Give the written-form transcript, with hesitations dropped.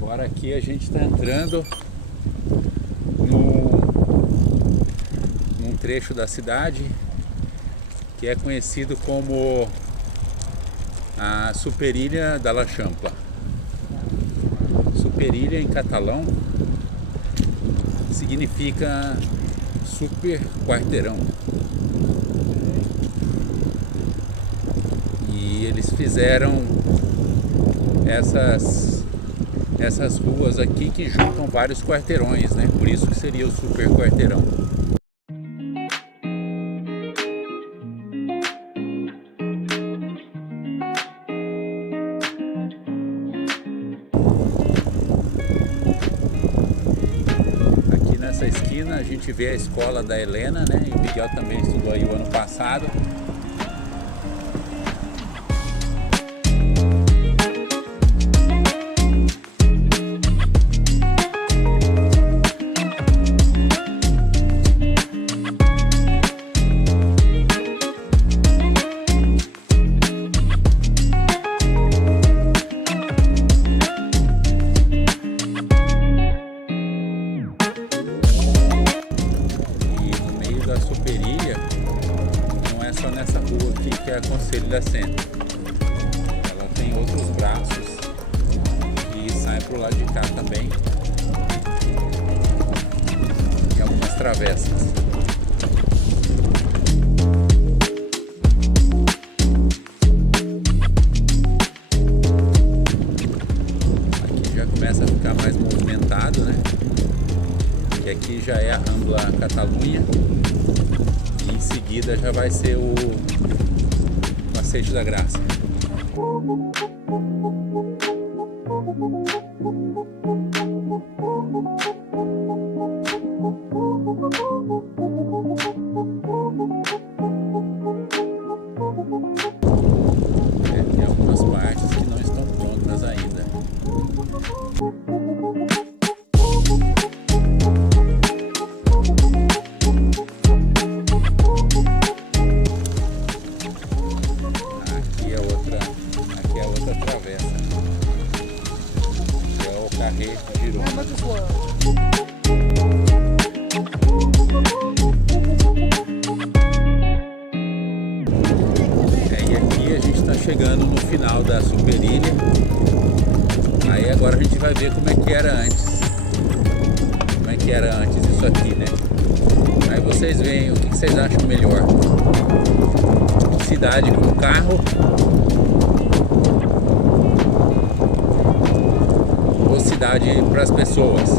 Agora aqui a gente está entrando num trecho da cidade que é conhecido como a Superilla de l'Eixample. Superilla em catalão significa super quarteirão. E eles fizeram essas ruas aqui que juntam vários quarteirões, né? Por isso que seria o super quarteirão. Aqui nessa esquina a gente vê a escola da Helena, né? E o Miguel também estudou aí o ano passado. Da Superilla, não é só nessa rua aqui que é a Conselho da Sena, ela tem outros braços e sai pro lado de cá também, e algumas travessas. Aqui já começa a ficar mais movimentado, né? Que aqui já é a Rambla Catalunha. E em seguida já vai ser o Passeio da Graça. Tem algumas partes que não estão prontas ainda. Aqui é outra travessa, que é o Carré Girona. E aqui a gente está chegando no final da Superilla. Aí agora a gente vai ver como é que era antes. Como é que era antes isso aqui, né? Aí vocês veem o que vocês acham melhor. Cidade com carro ou cidade para as pessoas?